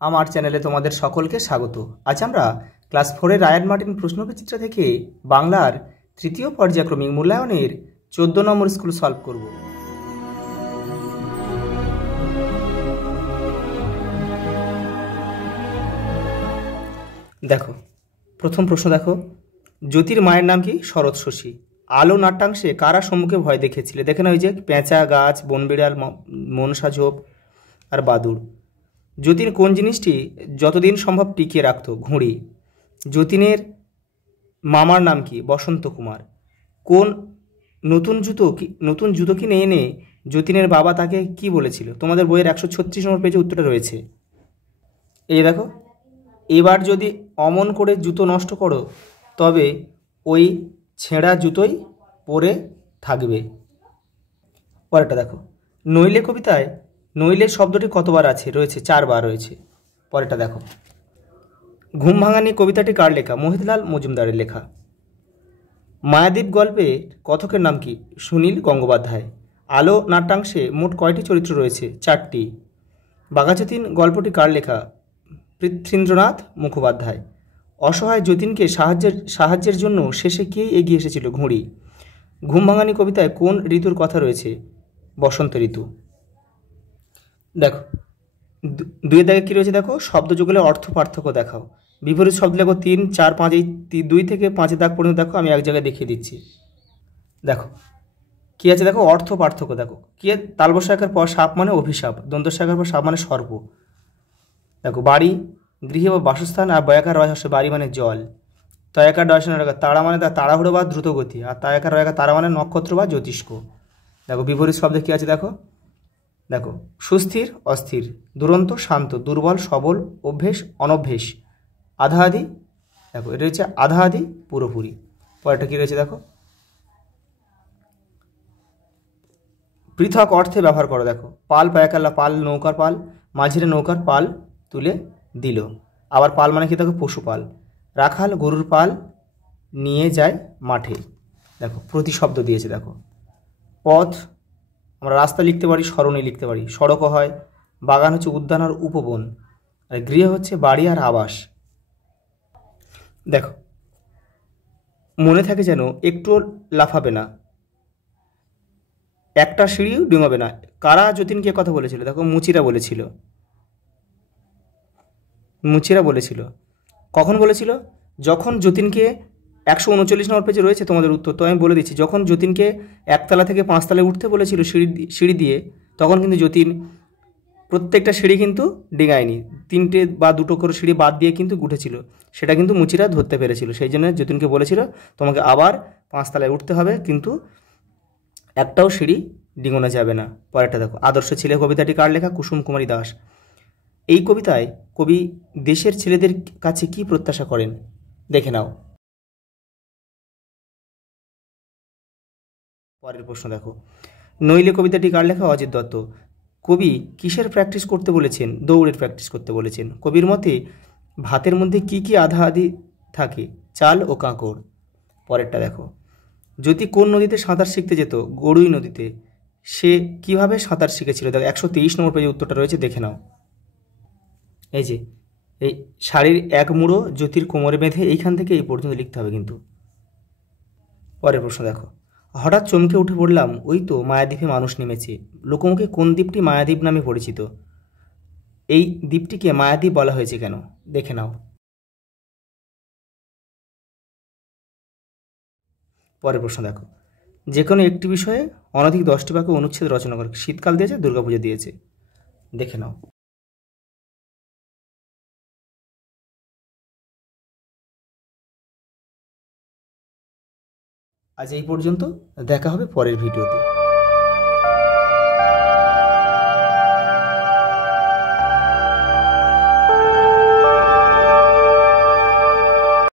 আমার চ্যানেলে তোমাদের সকলকে স্বাগত। আজ আমরা ক্লাস 4-এর রায়ান মার্টিন প্রশ্নবিচিত্র থেকে বাংলার তৃতীয় পর্যায়ক্রমিক মূল্যায়নের 14 নম্বর স্কুল সলভ করব। দেখো, প্রথম প্রশ্ন দেখো, জ্যোতির মায়ের নাম কি? শরৎ শশী। আলো নাট্যাংশে কারা সম্মুখে ভয় দেখিয়েছিলে? দেখে না, ওই যে পেঁচা, গাছ, বনবিড়াল, মনসা ঝোপ আর বাদুড়। যতীন কোন জিনিসটি যতদিন সম্ভব টিকিয়ে রাখত? ঘুড়ি। যতীনের মামার নাম কি? বসন্ত কুমার। কোন নতুন জুতো কিনে এনে যতীনের বাবা তাকে কি বলেছিল? তোমাদের বইয়ের 136 নম্বর পেজে উত্তরটা রয়েছে। এই দেখো, এবার যদি অমন করে জুতো নষ্ট করো তবে ওই ছেঁড়া জুতোই পরে থাকবে। পরেরটা দেখো, নইলে কবিতায় নইলে শব্দটি কতবার আছে? রয়েছে 4 বার রয়েছে। পরেরটা দেখো, ঘুম ভাঙানি কবিতাটি কার লেখা? মোহিতলাল মজুমদারের লেখা। মায়াদ্বীপ গল্পে কথকের নাম কি? সুনীল গঙ্গোপাধ্যায়। আলো নাট্যাংশে মোট কয়টি চরিত্র রয়েছে? 4টি। বাঘাযতীন গল্পটি কার লেখা? পৃথ্বীন্দ্রনাথ মুখোপাধ্যায়। অসহায় যতীনকে সাহায্যের জন্য শেষে কে এগিয়ে এসেছিল? ঘুড়ি। ঘুম ভাঙানি কবিতায় কোন ঋতুর কথা রয়েছে? বসন্ত ঋতু। দেখো, 2-এর দাগে কী রয়েছে দেখো, শব্দ যুগলের অর্থ পার্থক্য দেখাও। বিপরীত শব্দ লেখো 3, 4, 5, এই 2 থেকে 5 দাগ পর্যন্ত দেখো, আমি এক জায়গায় দেখিয়ে দিচ্ছি। দেখো কী আছে দেখো, অর্থ পার্থক্য দেখো। কী? তালবস্য একের পর সাপ মানে অভিশাপ, দন্তস্য একের পর সাপ মানে সর্প। দেখো, বাড়ি, গৃহ বা বাসস্থান, আর বয়াকার রয় হচ্ছে বাড়ি মানে জল। তয়াকার ডয়সন তারা মানে তাড়াহুড়ো বা দ্রুতগতি, আর তয়াকার রয়াকার তারা মানে নক্ষত্র বা জ্যোতিষ্ক। দেখো বিপরীত শব্দে কী আছে দেখো, দেখো সুস্থির অস্থির, দুরন্ত শান্ত, দুর্বল সবল, অভ্যেস অনভ্যেস, আধা আধি। দেখো এটা হচ্ছে আধা আধি পুরোপুরি। পরেরটা কী রয়েছে দেখো, পৃথক অর্থে ব্যবহার করো। দেখো, পাল পায়াকাল্লা পাল নৌকার পাল, মাঝিরে নৌকার পাল তুলে দিল। আবার পাল মানে কি দেখো, পশুপাল। রাখাল গরুর পাল নিয়ে যায় মাঠে। দেখো প্রতিশব্দ দিয়েছে। দেখো, পথ আমরা রাস্তা লিখতে পারি, সরণি লিখতে পারি। সড়কও হয়। বাগান হচ্ছে উদ্যান আর উপবন, আর গৃহ হচ্ছে বাড়ি আর আবাস। দেখো, মনে থাকে যেন একটুও লাফাবে না, একটা সিঁড়িও ডিঙাবে না। কারা যতীনকে কথা বলেছিল? দেখো, মুচিরা বলেছিল। মুচিরা বলেছিল। কখন বলেছিল? যখন যতীনকে 139 নম্বর পেজে রয়েছে তোমাদের উত্তর, তো আমি বলে দিচ্ছি। যখন যতীনকে 1তলা থেকে 5তলায় উঠতে বলেছিল সিঁড়ি দিয়ে, তখন কিন্তু যতীন প্রত্যেকটা সিঁড়ি কিন্তু ডিঙায়নি, 3টে বা 2টো করে সিঁড়ি বাদ দিয়ে কিন্তু উঠেছিল। সেটা কিন্তু মুচিরা ধরতে পেরেছিল। সেই জন্য যতীনকে বলেছিল তোমাকে আবার 5তলায় উঠতে হবে, কিন্তু একটাও সিঁড়ি ডিঙানো যাবে না। পরেরটা দেখো, আদর্শ ছেলে কবিতাটি কার লেখা? কুসুম কুমারী দাস। এই কবিতায় কবি দেশের ছেলেদের কাছে কি প্রত্যাশা করেন? দেখে নাও। পরের প্রশ্ন দেখো, নইলে কবিতাটি কার লেখা? অজিত দত্ত। কবি কিসের প্র্যাকটিস করতে বলেছেন? দৌড়ের প্র্যাকটিস করতে বলেছেন। কবির মতে ভাতের মধ্যে কি কি আধা আধি থাকে? চাল ও কাঁকড়। পরেরটা দেখো, যদি কোন নদীতে সাঁতার শিখতে যেত? গড়ুই নদীতে। সে কিভাবে সাঁতার শিখেছিল? দেখো 123 নম্বর পেজে উত্তরটা রয়েছে, দেখে নাও। এই যে এই শাড়ির এক মুড়ো জ্যোতির কোমরে বেঁধে, এইখান থেকে এই পর্যন্ত লিখতে হবে কিন্তু। পরের প্রশ্ন দেখো, হঠাৎ চমকে উঠে পড়লাম, ওই তো মায়াদ্বীপে মানুষ নেমেছে। লোকমুখে কোন দ্বীপটি মায়াদ্বীপ নামে পরিচিত? এই দ্বীপটিকে মায়াদ্বীপ বলা হয়েছে কেন? দেখে নাও। পরের প্রশ্ন দেখো, যে কোনো একটি বিষয়ে অনধিক 10টি বাক্য অনুচ্ছেদ রচনা করে। শীতকাল দিয়েছে, দুর্গাপুজো দিয়েছে, দেখে নাও। আজ এই পর্যন্ত, দেখা হবে পরের ভিডিওতে।